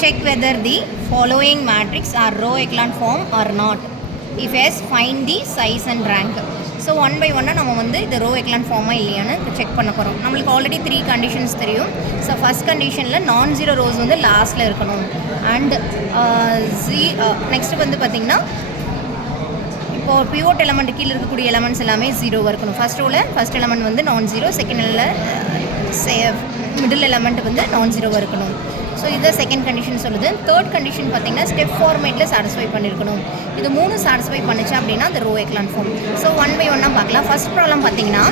check whether the following matrix are row echelon form or not. If yes, find the size and rank. So one by ஒன்னாக நம்ம வந்து இந்த row echelon ஃபார்மாக இல்லையான்னு check பண்ண போகிறோம். நம்மளுக்கு ஆல்ரெடி 3 கண்டிஷன்ஸ் தெரியும். ஸோ ஃபஸ்ட் கண்டிஷனில் நான் ஜீரோ ரோஸ் வந்து லாஸ்ட்டில் இருக்கணும். அண்ட் நெக்ஸ்ட்டு வந்து பார்த்திங்கன்னா இப்போது பிவோட் எலமெண்ட் கீழே இருக்கக்கூடிய எலமெண்ட்ஸ் எல்லாமே ஜீரோவாக இருக்கணும். ஃபஸ்ட் ரோவில் ஃபஸ்ட் எலமெண்ட் வந்து நான் ஜீரோ, செகண்டில் மிடில் எலமெண்ட் வந்து நான் ஜீரோவாக இருக்கணும். ஸோ இதுதான் செகண்ட் கண்டிஷன் சொல்லுது. தேர்ட் கண்டிஷன் பார்த்திங்கன்னா ஸ்டெப் ஃபார்மேட்டில் சாட்டிஸ்ஃபை பண்ணியிருக்கணும். இது 3 சாட்டிஸ்ஃபை பண்ணிச்சு அப்படின்னா அந்த row echelon form. So one by ஒன்னாக பார்க்கலாம். ஃபஸ்ட் ப்ராப்ளம் பார்த்திங்கன்னா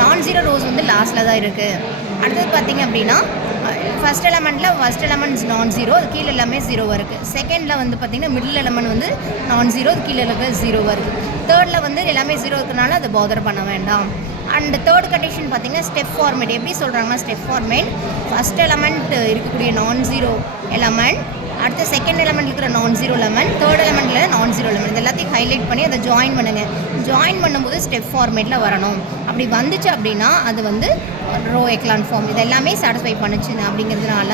நான் ஜீரோ ரோஸ் வந்து லாஸ்ட்டில் தான் இருக்குது. அடுத்தது பார்த்திங்க அப்படின்னா ஃபஸ்ட் எலமெண்ட்ஸ் நான் ஜீரோ, அது கீழே எல்லாமே ஜீரோவாக இருக்குது. செகண்டில் வந்து பார்த்திங்கன்னா மிடில் எலமெண்ட் வந்து நான் ஜீரோ, அது கீழே இருக்க ஜீரோவாக இருக்குது. தேர்டில் வந்து எல்லாமே ஜீரோ இருக்கிறனால அதை பாதர் பண்ண வேண்டாம். அண்ட் தேர்ட் கண்டிஷன் பார்த்திங்கன்னா ஸ்டெப் ஃபார்மேட். எப்படி சொல்கிறாங்கன்னா ஸ்டெப் ஃபார்மேட் ஃபஸ்ட் எலமெண்ட் இருக்கக்கூடிய நான் ஜீரோ எலமெண்ட், அடுத்த செகண்ட் எலமெண்ட் இருக்கிற நான் ஜீரோ எலமெண்ட், தேர்ட் எலமெண்ட்டில் நான் ஜீரோ எலமெண்ட், இது எல்லாத்தையும் ஹைலைட் பண்ணி அதை ஜாயின் பண்ணுங்கள். ஜாயின் பண்ணும்போது ஸ்டெப் ஃபார்மேட்டில் வரணும். அப்படி வந்துச்சு அப்படின்னா அது வந்து ரோ எக்லான் ஃபார்ம். இது எல்லாமே சாட்டிஸ்ஃபை பண்ணுச்சு அப்படிங்கிறதுனால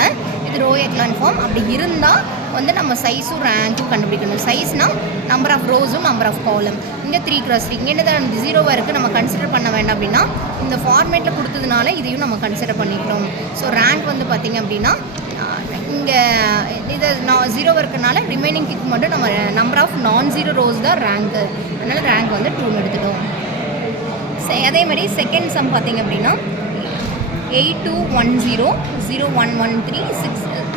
இது ரோ எக்லான் ஃபார்ம். அப்படி இருந்தால் வந்து நம்ம சைஸும் ரேங்க்கும் கண்டுபிடிக்கணும். சைஸ்னால் நம்பர் ஆஃப் ரோஸும் நம்பர் ஆஃப் காலம். இங்கே 3x3 இங்கே என்னதான் ஜீரோவாக இருக்குது, நம்ம கன்சிடர் பண்ண வேண்டாம். அப்படின்னா இந்த ஃபார்மேட்டில் கொடுத்ததுனால இதையும் நம்ம கன்சிடர் பண்ணிக்கணும். ஸோ ரேங்க் வந்து பார்த்திங்க அப்படின்னா இங்கே இது நான் ஜீரோவாக இருக்கிறனால ரிமைனிங்க்கு மட்டும் நம்ம நம்பர் ஆஃப் நான் ஜீரோ ரோஸ் தான் ரேங்க்கு, அதனால் ரேங்க் வந்து 2 எடுத்துட்டோம். அதே மாதிரி செகண்ட் சம் பார்த்திங்க அப்படின்னா 8210 0113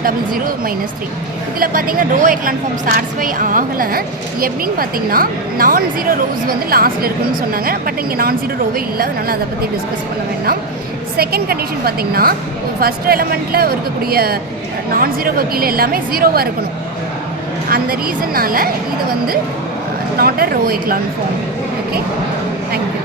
600 -3. இதில் பார்த்திங்கன்னா ரோ எக்லான் ஃபார்ம் சாட்டிஸ்ஃபை ஆகலை. எப்படின்னு பார்த்திங்கன்னா நான் ஜீரோ ரோஸ் வந்து லாஸ்ட்டில் இருக்குன்னு சொன்னாங்க. பட் இங்கே நான் ஜீரோ ரோவே இல்லை, அதனால் அதை பற்றி டிஸ்கஸ் பண்ண வேண்டாம். செகண்ட் கண்டிஷன் பார்த்திங்கன்னா ஃபஸ்ட்டு எலமெண்ட்டில் இருக்கக்கூடிய நான் ஜீரோ கீழே எல்லாமே ஜீரோவாக இருக்கணும். அந்த ரீசன்னால் இது வந்து not a row echelon form. Okay, thank you.